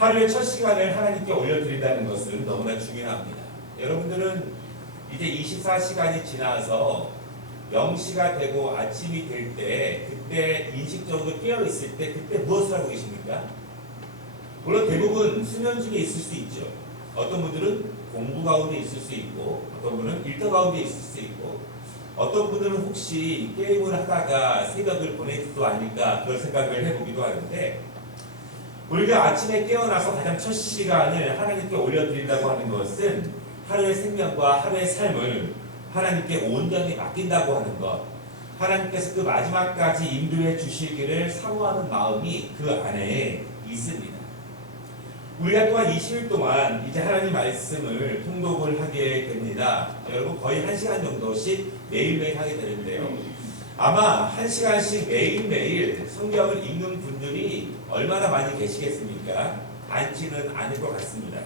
하루의 첫 시간을 하나님께 올려드린다는 것은 너무나 중요합니다. 여러분들은 이제 24시간이 지나서 0시가 되고 아침이 될 때, 그때 인식적으로 깨어있을 때 그때 무엇을 하고 계십니까? 물론 대부분 수면 중에 있을 수 있죠. 어떤 분들은 공부 가운데 있을 수 있고, 어떤 분은 일터 가운데 있을 수 있고, 어떤 분들은 혹시 게임을 하다가 새벽을 보내지도 않을까 그런 생각을 해보기도 하는데, 우리가 아침에 깨어나서 가장 첫 시간을 하나님께 올려드린다고 하는 것은 하루의 생명과 하루의 삶을 하나님께 온전히 맡긴다고 하는 것, 하나님께서 그 마지막까지 인도해 주시기를 사모하는 마음이 그 안에 있습니다. 우리가 또한 20일 동안 이제 하나님 말씀을 통독을 하게 됩니다. 여러분 거의 1시간 정도씩 매일매일 하게 되는데요. 아마 1시간씩 매일매일 성경을 읽는 분들이 얼마나 많이 계시겠습니까? 많지는 않을 것 같습니다.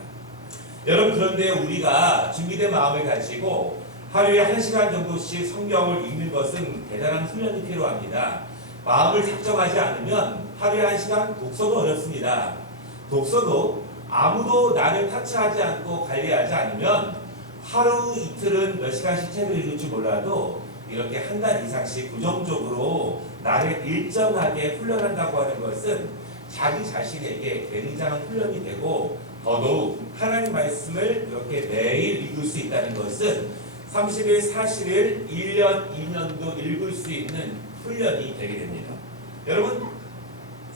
여러분 그런데 우리가 준비된 마음을 가지고 하루에 1시간 정도씩 성경을 읽는 것은 대단한 훈련이 필요합니다. 마음을 작정하지 않으면 하루에 1시간 독서도 어렵습니다. 독서도 아무도 나를 타치하지 않고 관리하지 않으면 하루 이틀은 몇 시간씩 책을 읽을지 몰라도 이렇게 한 달 이상씩 부정적으로 나를 일정하게 훈련한다고 하는 것은 자기 자신에게 굉장한 훈련이 되고 더더욱 하나님 말씀을 이렇게 매일 읽을 수 있다는 것은 30일, 40일, 1년, 2년도 읽을 수 있는 훈련이 되게 됩니다. 여러분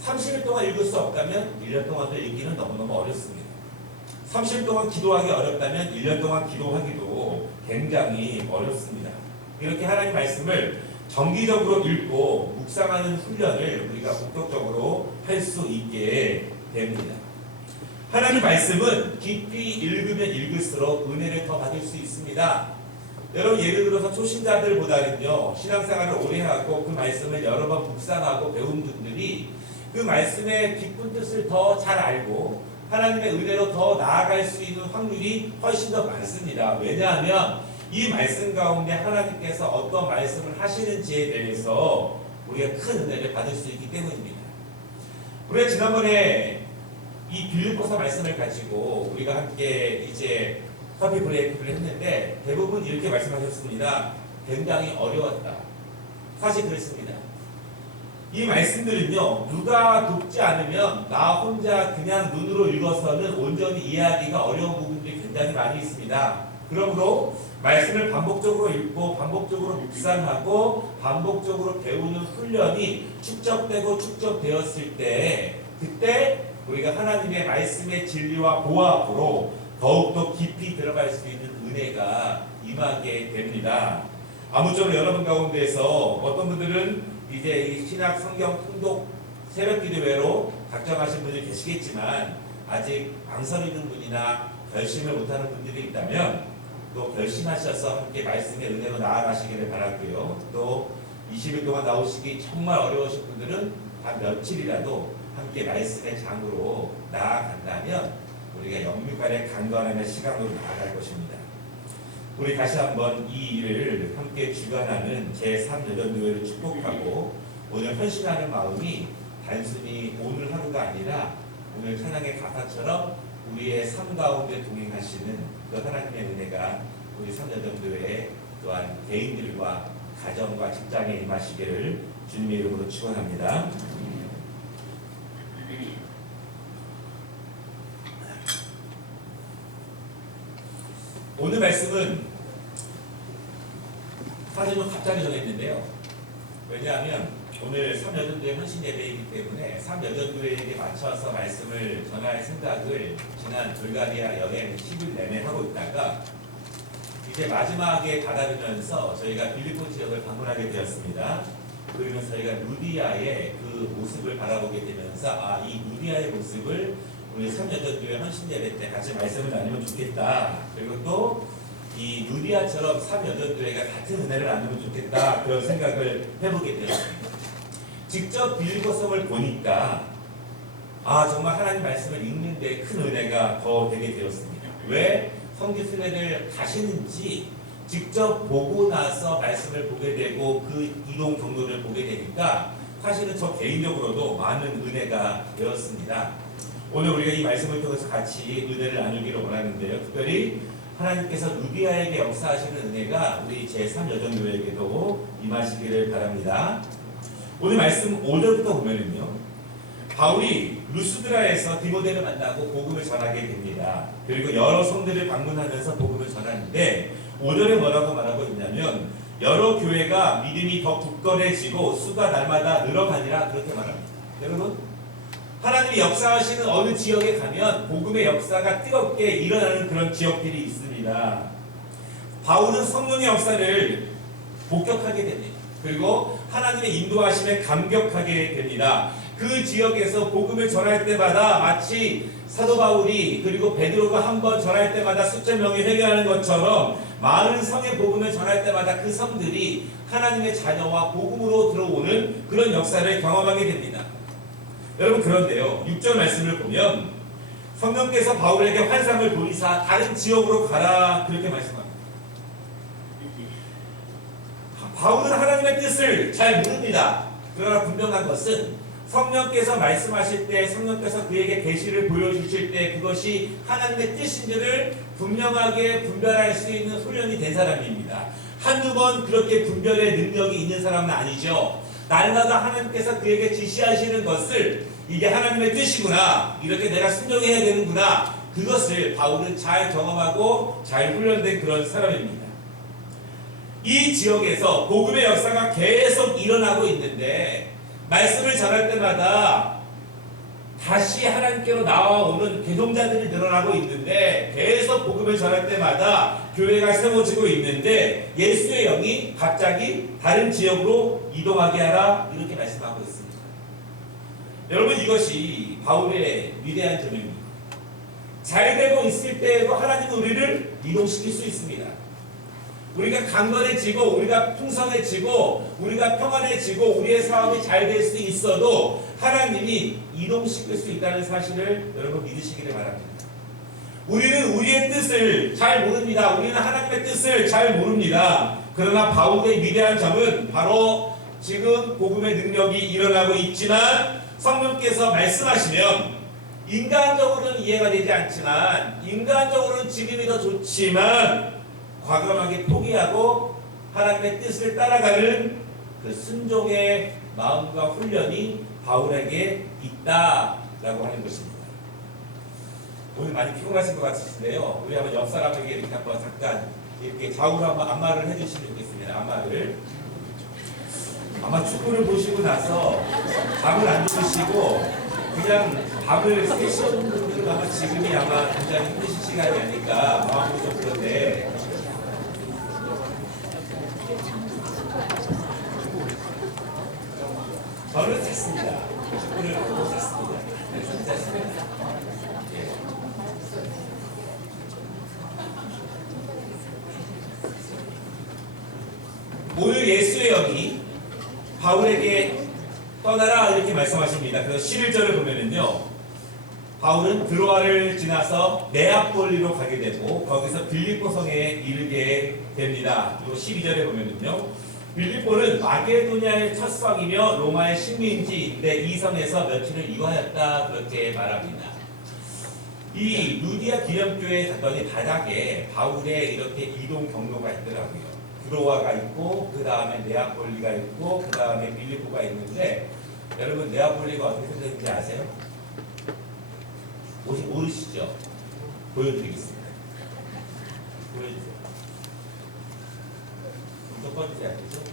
30일 동안 읽을 수 없다면 1년 동안도 읽기는 너무너무 어렵습니다. 30일 동안 기도하기 어렵다면 1년 동안 기도하기도 굉장히 어렵습니다. 이렇게 하나님 말씀을 정기적으로 읽고 묵상하는 훈련을 우리가 본격적으로 할 수 있게 됩니다. 하나님 말씀은 깊이 읽으면 읽을수록 은혜를 더 받을 수 있습니다. 여러분 예를 들어서 초신자들보다는요 신앙생활을 오래 하고 그 말씀을 여러 번 묵상하고 배운 분들이 그 말씀의 깊은 뜻을 더 잘 알고 하나님의 은혜로 더 나아갈 수 있는 확률이 훨씬 더 많습니다. 왜냐하면 이 말씀 가운데 하나님께서 어떤 말씀을 하시는지에 대해서 우리가 큰 은혜를 받을 수 있기 때문입니다. 우리가 지난번에 이 빌립보서 말씀을 가지고 우리가 함께 이제 커피 브레이크를 했는데 대부분 이렇게 말씀하셨습니다. 굉장히 어려웠다. 사실 그렇습니다. 이 말씀들은요 누가 돕지 않으면 나 혼자 그냥 눈으로 읽어서는 온전히 이해하기가 어려운 부분들이 굉장히 많이 있습니다. 그러므로 말씀을 반복적으로 읽고 반복적으로 묵상하고 반복적으로 배우는 훈련이 축적되고 축적되었을 때 그때 우리가 하나님의 말씀의 진리와 보합으로 더욱더 깊이 들어갈 수 있는 은혜가 임하게 됩니다. 아무쪼록 여러분 가운데서 어떤 분들은 이제 이 신약 성경 통독 새벽 기도회로 작정하신 분들이 계시겠지만 아직 망설이는 분이나 결심을 못하는 분들이 있다면 또 결심하셔서 함께 말씀의 은혜로 나아가시기를 바라고요. 또 20일 동안 나오시기 정말 어려우신 분들은 단 며칠이라도 함께 말씀의 장으로 나아간다면 우리가 영육간의 강건함의 시간으로 나아갈 것입니다. 우리 다시 한번 이 일을 함께 주관하는 제3여전교회를 축복하고 오늘 헌신하는 마음이 단순히 오늘 하루가 아니라 오늘 찬양의 가사처럼 우리의 삶 가운데 동행하시는 그 하나님의 은혜가 우리 3여전교회 또한 개인들과 가정과 직장에 임하시기를 주님의 이름으로 축원합니다. 오늘 말씀은 사실 좀 갑자기 정했는데요. 왜냐하면 오늘 3여전교회 헌신 예배이기 때문에 3여전교회에게 맞춰서 말씀을 전할 생각을 지난 불가리아 여행 10일 내내 하고 있다가 이제 마지막에 다다르면서 저희가 빌립보 지역을 방문하게 되었습니다. 그러면서 저희가 루디아의 그 모습을 바라보게 되면서 이 루디아의 모습을 우리 3여전교회 헌신 예배 때 같이 말씀을 나누면 좋겠다. 그리고 또 이 루디아처럼 3여전교회가 같은 은혜를 나누면 좋겠다. 그런 생각을 해보게 되었습니다. 직접 빌립보서를 보니까 정말 하나님 말씀을 읽는데 큰 은혜가 더 되게 되었습니다. 왜 성지순례를 가시는지 직접 보고 나서 말씀을 보게 되고 그 이동 경로를 보게 되니까 사실은 저 개인적으로도 많은 은혜가 되었습니다. 오늘 우리가 이 말씀을 통해서 같이 은혜를 나누기를 원하는데요. 특별히 하나님께서 루디아에게 역사하시는 은혜가 우리 제3여정교회에게도 임하시기를 바랍니다. 오늘 말씀 5절부터 보면은요, 바울이 루스드라에서 디모데를 만나고 복음을 전하게 됩니다. 그리고 여러 성들을 방문하면서 복음을 전하는데 5절에 뭐라고 말하고 있냐면 여러 교회가 믿음이 더 굳건해지고 수가 날마다 늘어가니라 그렇게 말합니다. 여러분, 하나님이 역사하시는 어느 지역에 가면 복음의 역사가 뜨겁게 일어나는 그런 지역들이 있습니다. 바울은 성령의 역사를 목격하게 됩니다. 그리고 하나님의 인도하심에 감격하게 됩니다. 그 지역에서 복음을 전할 때마다 마치 사도 바울이 그리고 베드로가 한 번 전할 때마다 수천 명이 회개하는 것처럼 많은 성의 복음을 전할 때마다 그 성들이 하나님의 자녀와 복음으로 들어오는 그런 역사를 경험하게 됩니다. 여러분, 그런데요, 6절 말씀을 보면 성령께서 바울에게 환상을 보이사 다른 지역으로 가라 그렇게 말씀합니다. 바울은 하나님의 뜻을 잘 모릅니다. 그러나 분명한 것은 성령께서 말씀하실 때, 성령께서 그에게 계시를 보여주실 때 그것이 하나님의 뜻인지를 분명하게 분별할 수 있는 훈련이 된 사람입니다. 한두 번 그렇게 분별의 능력이 있는 사람은 아니죠. 날마다 하나님께서 그에게 지시하시는 것을 이게 하나님의 뜻이구나, 이렇게 내가 순종해야 되는구나, 그것을 바울은 잘 경험하고 잘 훈련된 그런 사람입니다. 이 지역에서 복음의 역사가 계속 일어나고 있는데 말씀을 전할 때마다 다시 하나님께로 나와오는 개종자들이 늘어나고 있는데 계속 복음을 전할 때마다 교회가 세워지고 있는데 예수의 영이 갑자기 다른 지역으로 이동하게 하라 이렇게 말씀하고 있습니다. 여러분, 이것이 바울의 위대한 점입니다. 잘 되고 있을 때에도 하나님은 우리를 이동시킬 수 있습니다. 우리가 강건해지고 우리가 풍성해지고 우리가 평안해지고 우리의 사업이 잘 될 수 있어도 하나님이 이동시킬 수 있다는 사실을 여러분 믿으시기를 바랍니다. 우리는 우리의 뜻을 잘 모릅니다. 우리는 하나님의 뜻을 잘 모릅니다. 그러나 바울의 위대한 점은 바로 지금 복음의 능력이 일어나고 있지만 성령께서 말씀하시면 인간적으로는 이해가 되지 않지만, 인간적으로는 지금이 더 좋지만 과감하게 포기하고 하나님의 뜻을 따라가는 그 순종의 마음과 훈련이 바울에게 있다라고 하는 것입니다. 오늘 많이 피곤하신 것 같으신데요. 우리 한번 옆 사람에게 이렇게 한번 잠깐 이렇게 좌우로 한번 안마를 해주시면 좋겠습니다. 안마를. 아마 축구를 보시고 나서 잠을 안 주무시고 그냥 밤을 새시는 분들은 아마 지금이 아마 굉장히 힘드신 시간이 아닐까 마음이 좀 그런데, 저는 잤습니다. 축구를 보고 잤습니다. 그래서 잤습니다. 예. 오늘 예수의 영이 바울에게 떠나라 이렇게 말씀하십니다. 그래서 11절을 보면은요, 바울은 드로아를 지나서 네아폴리로 가게 되고 거기서 빌립보 성에 이르게 됩니다. 그리고 12절에 보면은요, 빌립보는 마게도냐의 첫 성이며 로마의 식민지인데 이 성에서 며칠을 이화했다 그렇게 말합니다. 이 루디아 기념교회에 갔더니 바닥에 바울의 이렇게 이동 경로가 있더라고요. 드로아가 있고 그 다음에 네아폴리가 있고 그 다음에 빌립보가 있는데, 여러분 네아폴리가 어떻게 생겼는지 아세요? 혹시 모르시죠? 보여드리겠습니다. 보여주세요. 첫 번째 아시죠?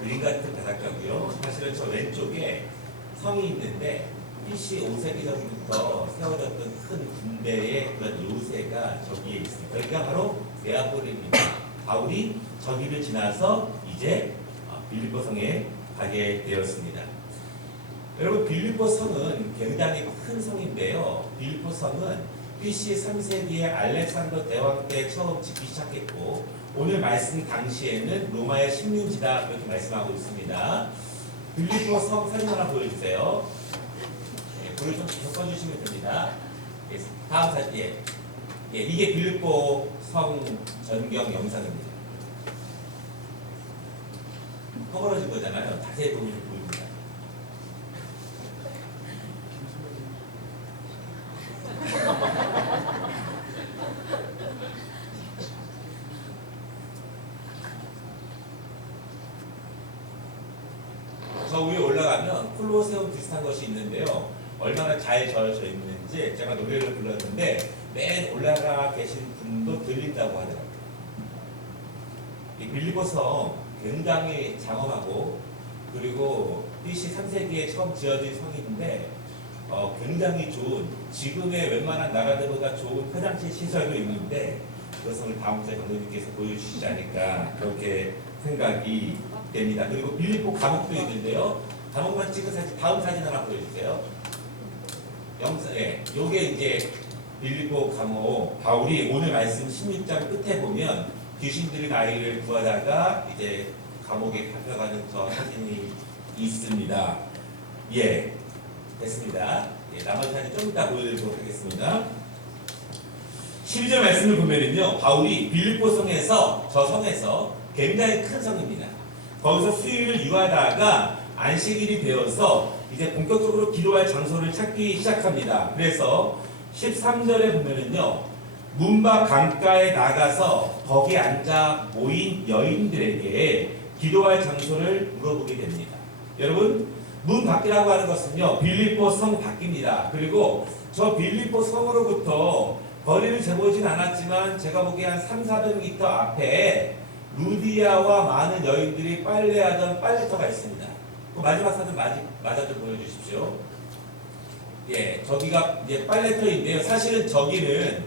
그림 같은 바닷가고요. 사실은 저 왼쪽에 성이 있는데 BC 5세기 전부터 세워졌던 큰 군대의 그런 요새가 저기에 있습니다. 여기가 바로 네아폴리입니다. 바울이 저기를 지나서 이제 빌립보 성에 가게 되었습니다. 여러분, 빌립보 성은 굉장히 큰 성인데요. 빌립보 성은 BC 3세기에 알렉산더 대왕 때 처음 짓기 시작했고 오늘 말씀 당시에는 로마의 식민지다 그렇게 말씀하고 있습니다. 빌립보 성 사진 하나 보여주세요. 예, 불을 좀 섞어주시면 됩니다. 예, 다음 사진. 예, 이게 빌립보 성 전경 영상입니다. 허물어진 거잖아요. 자세히 보면 보입니다. 저 위에 올라가면 콜로세움 비슷한 것이 있는데요. 얼마나 잘 저어져 있는지 제가 노래를 불렀는데 맨 올라가 계신 분도 들린다고 하더라고요. 이 빌립보성 굉장히 장엄하고 그리고 BC 3세기에 처음 지어진 성인인데 굉장히 좋은 지금의 웬만한 나라들보다 좋은 화장실 시설도 있는데 그것을 다음 주에 감독님께서 보여주시지 않을까 그렇게 생각이 됩니다. 그리고 빌립보 감옥도 있는데요. 감옥만 찍은 사진 다음 사진 하나 보여주세요. 영상에 요게 이제 빌립보 감옥 바울이 오늘 말씀 16장 끝에 보면 귀신 들린 아이를 구하다가 이제 감옥에 잡혀가는 저 사진이 있습니다. 예, 됐습니다. 예, 나머지 사진 좀 이따 보여드리도록 하겠습니다. 12절 말씀을 보면은요, 바울이 빌립보 성에서 저 성에서 굉장히 큰 성입니다. 거기서 수요일을 유하다가 안식일이 되어서 이제 본격적으로 기도할 장소를 찾기 시작합니다. 그래서 13절에 보면은요, 문 밖 강가에 나가서 거기 앉아 모인 여인들에게 기도할 장소를 물어보게 됩니다. 여러분, 문 밖이라고 하는 것은요, 빌립보 성 밖입니다. 그리고 저 빌립보 성으로부터 거리를 재보진 않았지만 제가 보기에 한 300~400m 앞에 루디아와 많은 여인들이 빨래하던 빨래터가 있습니다. 그 마지막 사진 맞아 좀 보여주십시오. 예, 저기가 이제 빨래터인데요. 사실은 저기는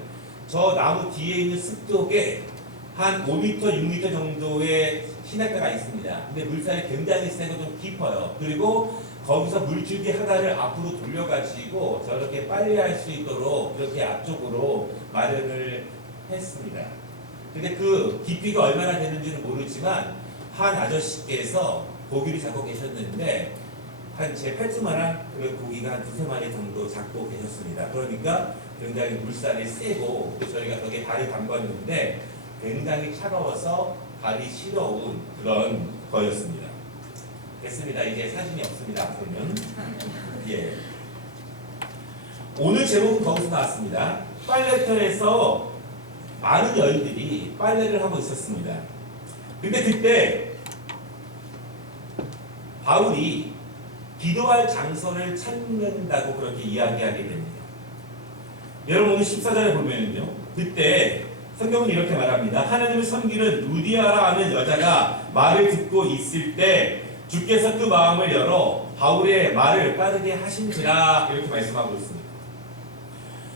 저 나무 뒤에 있는 숲 쪽에 한 5m, 6m 정도의 시냇가가 있습니다. 근데 물살이 굉장히 세고 좀 깊어요. 그리고 거기서 물줄기 하나를 앞으로 돌려가지고 저렇게 빨래할 수 있도록 그렇게 앞쪽으로 마련을 했습니다. 근데 그 깊이가 얼마나 되는지는 모르지만 한 아저씨께서 고기를 잡고 계셨는데 한 제 팔뚝만한 그런 고기가 한 2~3마리 정도 잡고 계셨습니다. 그러니까 굉장히 물살이 세고 저희가 거기에 발을 담궜는데 굉장히 차가워서 발이 시려운 그런 거였습니다. 됐습니다. 이제 사진이 없습니다. 그러면 예. 오늘 제목은 거기서 나왔습니다. 빨래터에서 많은 여인들이 빨래를 하고 있었습니다. 근데 그때 바울이 기도할 장소를 찾는다고 그렇게 이야기하게 됩니다. 여러분 오늘 14절에 보면요, 그때 성경은 이렇게 말합니다. 하나님을 섬기는 루디아라 하는 여자가 말을 듣고 있을 때 주께서 그 마음을 열어 바울의 말을 빠르게 하신지라 이렇게 말씀하고 있습니다.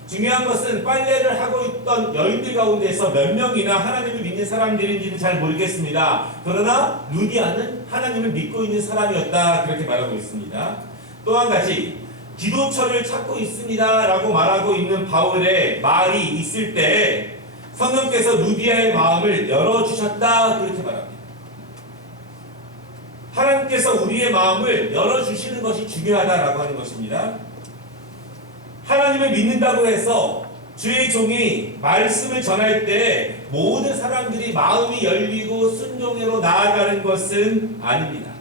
중요한 것은 빨래를 하고 있던 여인들 가운데서 몇 명이나 하나님을 믿는 사람들인지는 잘 모르겠습니다. 그러나 루디아는 하나님을 믿고 있는 사람이었다 그렇게 말하고 있습니다. 또 한 가지 기도처를 찾고 있습니다 라고 말하고 있는 바울의 말이 있을 때 성령께서 루디아의 마음을 열어주셨다 그렇게 말합니다. 하나님께서 우리의 마음을 열어주시는 것이 중요하다라고 하는 것입니다. 하나님을 믿는다고 해서 주의 종이 말씀을 전할 때 모든 사람들이 마음이 열리고 순종으로 나아가는 것은 아닙니다.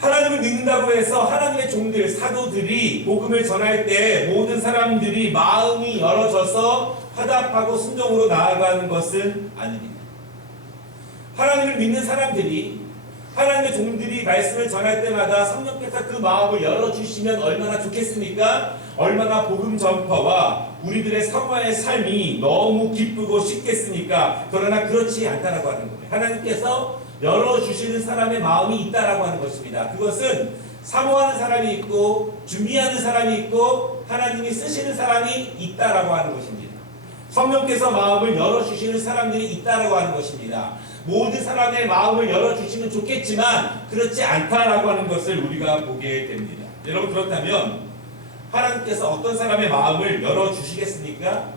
하나님을 믿는다고 해서 하나님의 종들, 사도들이 복음을 전할 때 모든 사람들이 마음이 열어져서 화답하고 순종으로 나아가는 것은 아닙니다. 하나님을 믿는 사람들이 하나님의 종들이 말씀을 전할 때마다 성령께서 그 마음을 열어주시면 얼마나 좋겠습니까? 얼마나 복음 전파와 우리들의 성화의 삶이 너무 기쁘고 쉽겠습니까? 그러나 그렇지 않다라고 하는 거예요. 하나님께서 열어주시는 사람의 마음이 있다라고 하는 것입니다. 그것은 사모하는 사람이 있고 준비하는 사람이 있고 하나님이 쓰시는 사람이 있다라고 하는 것입니다. 성령께서 마음을 열어주시는 사람들이 있다라고 하는 것입니다. 모든 사람의 마음을 열어주시면 좋겠지만 그렇지 않다라고 하는 것을 우리가 보게 됩니다. 여러분 그렇다면 하나님께서 어떤 사람의 마음을 열어주시겠습니까?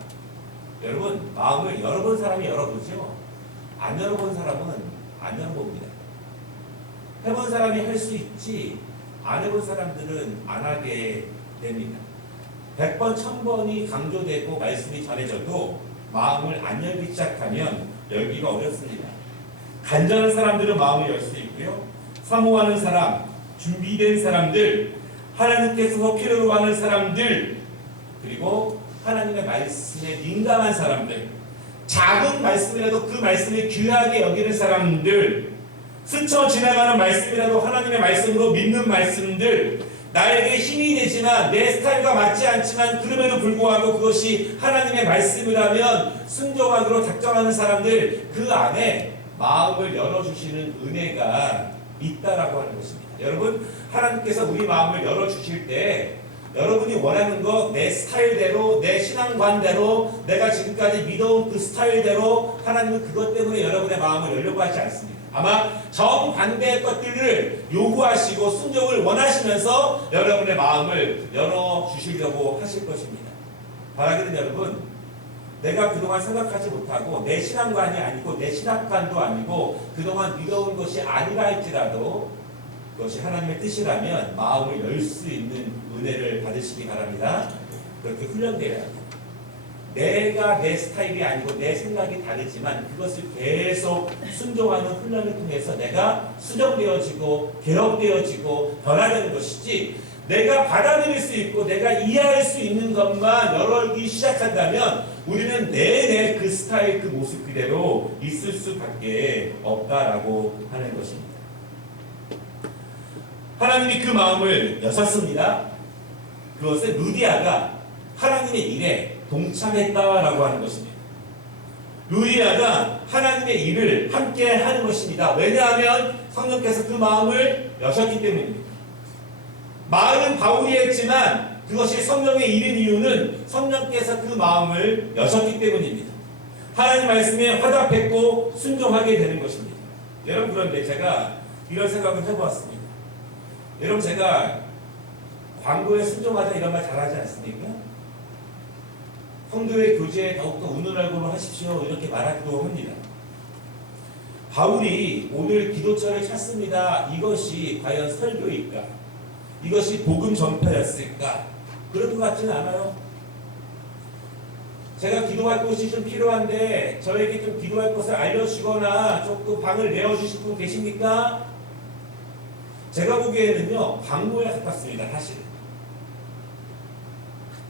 여러분, 마음을 열어본 사람이 열어보죠. 안 열어본 사람은 안 열어봅니다. 해본 사람이 할 수 있지 안 해본 사람들은 안 하게 됩니다. 100번, 1000번이 강조되고 말씀이 전해져도 마음을 안 열기 시작하면 열기가 어렵습니다. 간절한 사람들은 마음을 열 수 있고요. 사모하는 사람, 준비된 사람들, 하나님께서 필요로 하는 사람들, 그리고 하나님의 말씀에 민감한 사람들, 작은 말씀이라도 그 말씀을 귀하게 여기는 사람들, 스쳐 지나가는 말씀이라도 하나님의 말씀으로 믿는 말씀들, 나에게 힘이 되지만 내 스타일과 맞지 않지만 그럼에도 불구하고 그것이 하나님의 말씀이라면 순종하기로 작정하는 사람들, 그 안에 마음을 열어주시는 은혜가 있다라고 하는 것입니다. 여러분, 하나님께서 우리 마음을 열어주실 때 여러분이 원하는 거 내 스타일대로, 내 신앙관대로, 내가 지금까지 믿어온 그 스타일대로 하나님은 그것 때문에 여러분의 마음을 열려고 하지 않습니다. 아마 정반대의 것들을 요구하시고 순종을 원하시면서 여러분의 마음을 열어주시려고 하실 것입니다. 바라기는 여러분, 내가 그동안 생각하지 못하고 내 신앙관이 아니고 내 신학관도 아니고 그동안 믿어온 것이 아니라 할지라도 그것이 하나님의 뜻이라면 마음을 열 수 있는 은혜를 받으시기 바랍니다. 그렇게 훈련되어야 합니다. 내가 내 스타일이 아니고 내 생각이 다르지만 그것을 계속 순종하는 훈련을 통해서 내가 수정되어지고 개혁되어지고 변화되는 것이지, 내가 받아들일 수 있고 내가 이해할 수 있는 것만 열기 시작한다면 우리는 내내 그 스타일, 그 모습 그대로 있을 수밖에 없다라고 하는 것입니다. 하나님이 그 마음을 여셨습니다. 그것을 루디아가 하나님의 일에 동참했다라고 하는 것입니다. 루디아가 하나님의 일을 함께 하는 것입니다. 왜냐하면 성령께서 그 마음을 여셨기 때문입니다. 말은 바울이 했지만 그것이 성령의 일인 이유는 성령께서 그 마음을 여셨기 때문입니다. 하나님 말씀에 화답했고 순종하게 되는 것입니다. 여러분, 그런데 제가 이런 생각을 해보았습니다. 여러분, 제가 광고에 순종하자 이런 말 잘하지 않습니까? 성도의 교제에 더욱더 웃는 얼굴로 하십시오 이렇게 말하기도 합니다. 바울이 오늘 기도처를 찾습니다. 이것이 과연 설교일까? 이것이 복음 전파였을까? 그럴 것 같지는 않아요. 제가 기도할 곳이 좀 필요한데 저에게 좀 기도할 곳을 알려주거나 조금 방을 내어주실 분 계십니까? 제가 보기에는요, 광고에 가깝습니다, 사실.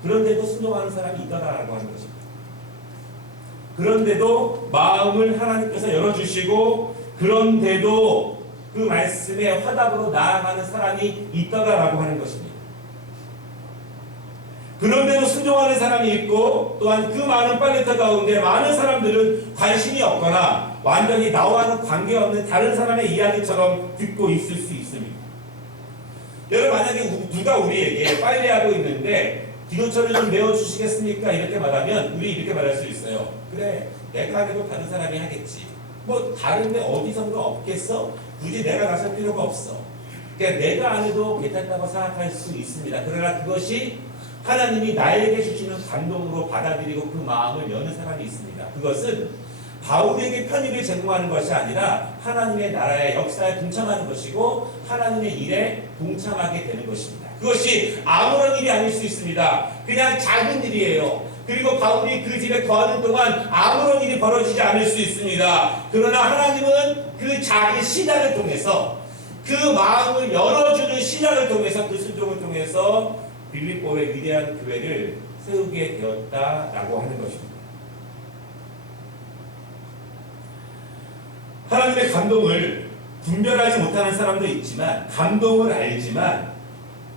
그런데도 순종하는 사람이 있다라고 하는 것입니다. 그런데도 마음을 하나님께서 열어주시고, 그런데도 그 말씀에 화답으로 나아가는 사람이 있다라고 하는 것입니다. 그런데도 순종하는 사람이 있고, 또한 그 많은 팔레트 가운데 많은 사람들은 관심이 없거나 완전히 나와는 관계없는 다른 사람의 이야기처럼 듣고 있을 수 있습니다. 여러분, 만약에 누가 우리에게 빨래하고 있는데 기도처를 좀 내어주시겠습니까? 이렇게 말하면 우리 이렇게 말할 수 있어요. 그래, 내가 안 해도 다른 사람이 하겠지. 뭐 다른데 어디선가 없겠어? 굳이 내가 나설 필요가 없어. 그러니까 내가 안 해도 괜찮다고 생각할 수 있습니다. 그러나 그것이 하나님이 나에게 주시는 감동으로 받아들이고 그 마음을 여는 사람이 있습니다. 그것은 바울에게 편의를 제공하는 것이 아니라 하나님의 나라의 역사에 동참하는 것이고 하나님의 일에 동참하게 되는 것입니다. 그것이 아무런 일이 아닐 수 있습니다. 그냥 작은 일이에요. 그리고 바울이 그 집에 거하는 동안 아무런 일이 벌어지지 않을 수 있습니다. 그러나 하나님은 그 작은 시작을 통해서, 그 마음을 열어주는 시작을 통해서, 그 순종을 통해서 빌립보의 위대한 교회를 세우게 되었다라고 하는 것입니다. 하나님의 감동을 분별하지 못하는 사람도 있지만, 감동을 알지만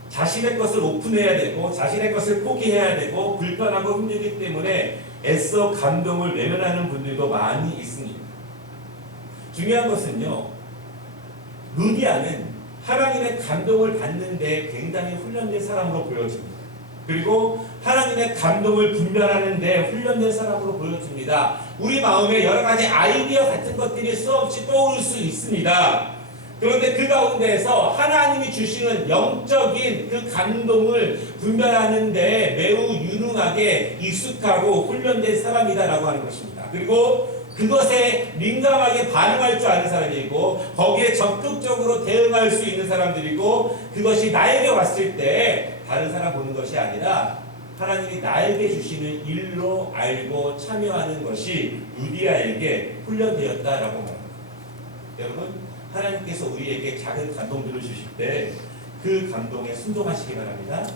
자신의 것을 오픈해야 되고 자신의 것을 포기해야 되고 불편하고 힘들기 때문에 애써 감동을 외면하는 분들도 많이 있습니다. 중요한 것은요, 루디아는 하나님의 감동을 받는데 굉장히 훈련된 사람으로 보여집니다. 그리고 하나님의 감동을 분별하는 데 훈련된 사람으로 보여집니다. 우리 마음에 여러 가지 아이디어 같은 것들이 수없이 떠오를 수 있습니다. 그런데 그 가운데에서 하나님이 주시는 영적인 그 감동을 분별하는데 매우 유능하게 익숙하고 훈련된 사람이다라고 하는 것입니다. 그리고 그것에 민감하게 반응할 줄 아는 사람이고 거기에 적극적으로 대응할 수 있는 사람들이고 그것이 나에게 왔을 때 다른 사람 보는 것이 아니라 하나님이 나에게 주시는 일로 알고 참여하는 것이 루디아에게 훈련되었다라고 말합니다. 여러분, 하나님께서 우리에게 작은 감동들을 주실 때 그 감동에 순종하시기 바랍니다.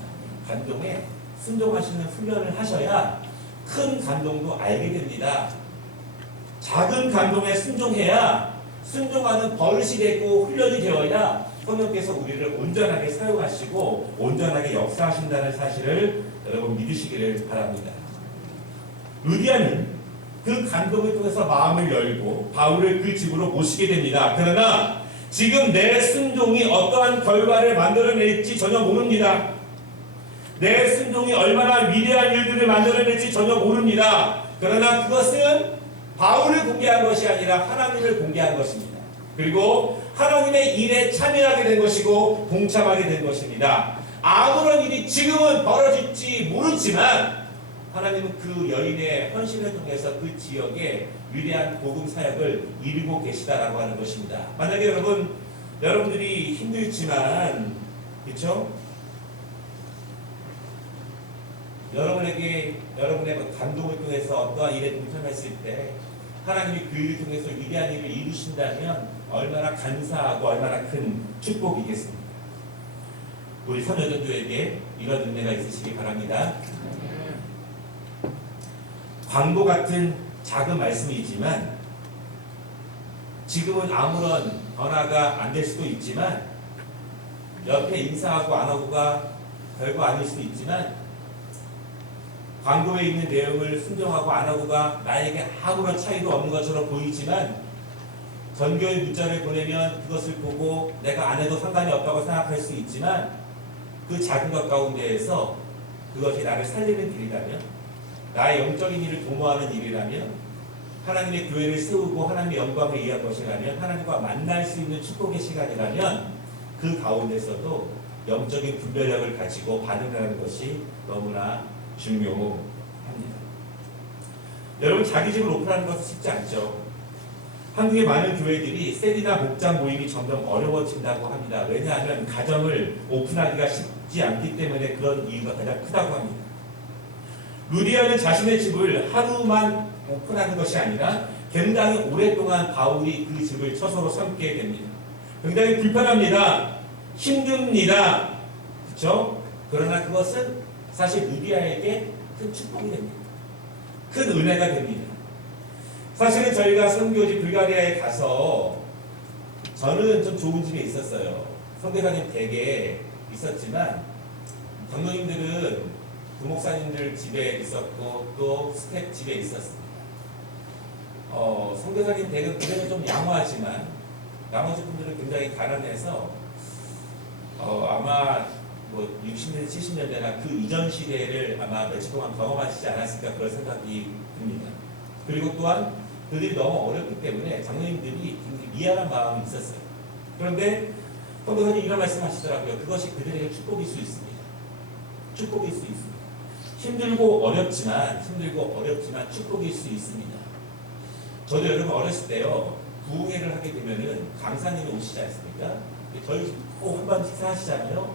감동에 순종하시는 훈련을 하셔야 큰 감동도 알게 됩니다. 작은 감동에 순종해야 순종하는 버릇이 되고 훈련이 되어야 성령께서 우리를 온전하게 사용하시고 온전하게 역사하신다는 사실을 여러분 믿으시기를 바랍니다. 루디아는 그 감동을 통해서 마음을 열고 바울을 그 집으로 모시게 됩니다. 그러나 지금 내 순종이 어떠한 결과를 만들어낼지 전혀 모릅니다. 내 순종이 얼마나 위대한 일들을 만들어낼지 전혀 모릅니다. 그러나 그것은 바울을 공개한 것이 아니라 하나님을 공개한 것입니다. 그리고 하나님의 일에 참여하게 된 것이고 동참하게 된 것입니다. 아무런 일이 지금은 벌어질지 모르지만 하나님은 그 여인의 헌신을 통해서 그 지역에 위대한 복음 사역을 이루고 계시다라고 하는 것입니다. 만약에 여러분들이 힘들지만, 그렇죠? 여러분의 감동을 통해서 어떠한 일에 동참했을 때 하나님이 그 일을 통해서 위대한 일을 이루신다면 얼마나 감사하고 얼마나 큰 축복이겠습니까? 우리 선여전도에게 이런 은혜가 있으시기 바랍니다. 광고 같은 작은 말씀이지만 지금은 아무런 변화가 안 될 수도 있지만 옆에 인사하고 안 하고가 별거 아닐 수도 있지만 광고에 있는 내용을 순종하고 안 하고가 나에게 아무런 차이도 없는 것처럼 보이지만 전교의 문자를 보내면 그것을 보고 내가 안 해도 상관이 없다고 생각할 수 있지만 그 작은 것 가운데에서 그것이 나를 살리는 길이라면 나의 영적인 일을 도모하는 일이라면 하나님의 교회를 세우고 하나님의 영광을 위한 것이라면 하나님과 만날 수 있는 축복의 시간이라면 그 가운데서도 영적인 분별력을 가지고 반응하는 것이 너무나 중요합니다. 여러분, 자기 집을 오픈하는 것은 쉽지 않죠. 한국의 많은 교회들이 셀이나 목장 모임이 점점 어려워진다고 합니다. 왜냐하면 가정을 오픈하기가 쉽지 않기 때문에 그런 이유가 가장 크다고 합니다. 루디아는 자신의 집을 하루만 오픈하는 것이 아니라 굉장히 오랫동안 바울이 그 집을 처소로 삼게 됩니다. 굉장히 불편합니다. 힘듭니다. 그렇죠? 그러나 그것은 사실 루디아에게 큰 축복이 됩니다. 큰 은혜가 됩니다. 사실은 저희가 선교지 불가리아에 가서 저는 좀 좋은 집에 있었어요. 선교사님 댁에 있었지만 장로님들은 부목사님들 집에 있었고 또 스텝 집에 있었습니다. 선교사님 댁은 그대로 좀 양호하지만 나머지 분들은 굉장히 가난해서 아마 60년대, 70년대나 그 이전 시대를 아마 며칠 동안 경험하시지 않았을까 그런 생각이 듭니다. 그리고 또한 그들이 너무 어렵기 때문에 장로님들이 굉장히 미안한 마음이 있었어요. 그런데 선교사님 이런 말씀 하시더라고요. 그것이 그들에게 축복일 수 있습니다. 축복일 수 있습니다. 힘들고 어렵지만 축복일 수 있습니다. 저도 여러분 어렸을 때요, 부흥회를 하게 되면은 강사님이 오시지 않습니까? 저희 꼭 한번 식사하시잖아요.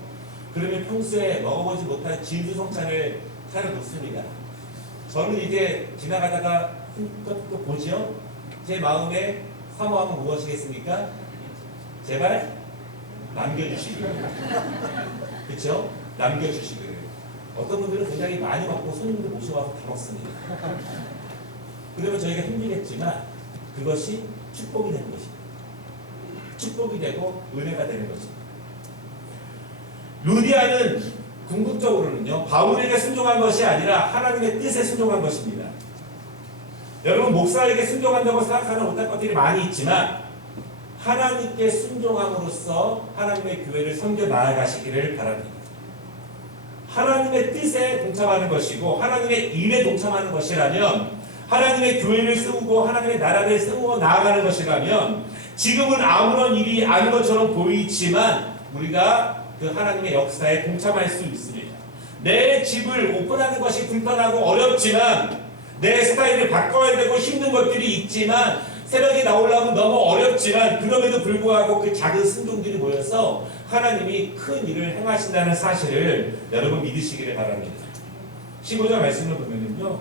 그러면 평소에 먹어보지 못한 진수성찬을 차려놓습니다. 저는 이제 지나가다가 또 보죠. 제 마음에 사모함은 무엇이겠습니까? 제발 남겨주시기를. 그렇죠? 남겨주시기를. 어떤 분들은 굉장히 많이 먹고 손님들 모셔와서 다 먹습니다. 그러면 저희가 힘들겠지만 그것이 축복이 되는 것입니다. 축복이 되고 은혜가 되는 것입니다. 루디아는 궁극적으로는요, 바울에게 순종한 것이 아니라 하나님의 뜻에 순종한 것입니다. 여러분, 목사에게 순종한다고 생각하는 못할 것들이 많이 있지만 하나님께 순종함으로써 하나님의 교회를 섬겨 나아가시기를 바랍니다. 하나님의 뜻에 동참하는 것이고 하나님의 일에 동참하는 것이라면, 하나님의 교회를 세우고 하나님의 나라를 세우고 나아가는 것이라면 지금은 아무런 일이 아닌 것처럼 보이지만 우리가 그 하나님의 역사에 동참할 수 있습니다. 내 집을 오픈하는 것이 불편하고 어렵지만, 내 스타일을 바꿔야 되고 힘든 것들이 있지만, 새벽에 나오려면 너무 어렵지만, 그럼에도 불구하고 그 작은 순종들이 모여서 하나님이 큰 일을 행하신다는 사실을 여러분 믿으시기를 바랍니다. 15절 말씀을 보면요,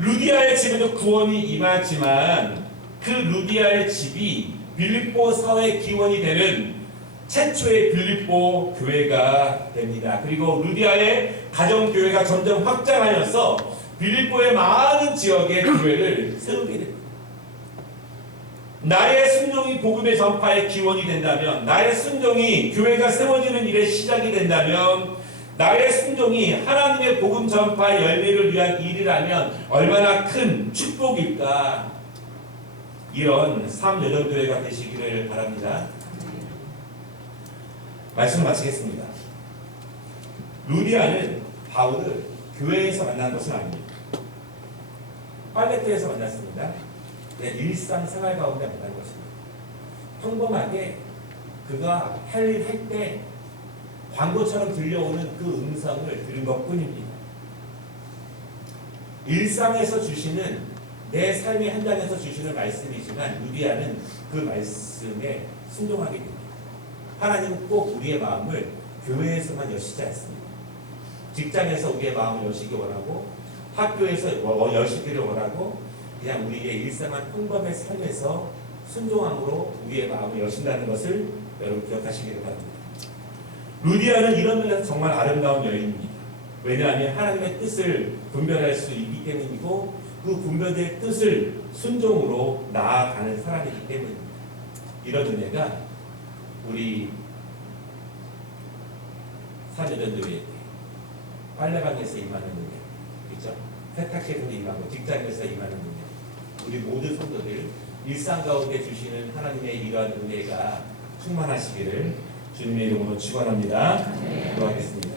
루디아의 집에도 구원이 임하지만 그 루디아의 집이 빌립보 사회 기원이 되는 최초의 빌립보 교회가 됩니다. 그리고 루디아의 가정교회가 점점 확장하여서 빌립보의 많은 지역의 교회를 세우게 됩니다. 나의 순종이 복음의 전파의 기원이 된다면, 나의 순종이 교회가 세워지는 일의 시작이 된다면, 나의 순종이 하나님의 복음 전파의 열매를 위한 일이라면 얼마나 큰 축복일까. 이런 삼여전교회가 되시기를 바랍니다. 말씀 마치겠습니다. 루디아는 바울을 교회에서 만난 것은 아닙니다. 빨래터에서 만났습니다. 일상생활 가운데 만난 것입니다. 평범하게 그가 할 일 할 때 광고처럼 들려오는 그 음성을 들은 것뿐입니다. 일상에서 주시는, 내 삶의 현장에서 주시는 말씀이지만 루디아는 그 말씀에 순종하게 됩니다. 하나님은 꼭 우리의 마음을 교회에서만 여시지 않습니다. 직장에서 우리의 마음을 여시기 원하고, 학교에서 여시기를 원하고, 그냥 우리의 일상한 평범의 삶에서 순종함으로 우리의 마음을 여신다는 것을 여러분 기억하시기를 바랍니다. 루디아는 이런 면에서 정말 아름다운 여인입니다. 왜냐하면 하나님의 뜻을 분별할 수 있기 때문이고, 그 분별된 뜻을 순종으로 나아가는 사람이기 때문입니다. 이런 은혜가 우리 사제전도회 빨래방에서 임하는 은혜, 그렇죠? 세탁실에서 임하고 직장에서 임하는 은혜, 우리 모든 성도들 일상 가운데 주시는 하나님의 이러한 은혜가 충만하시기를 주님의 이름으로 축원합니다. 기도하겠습니다.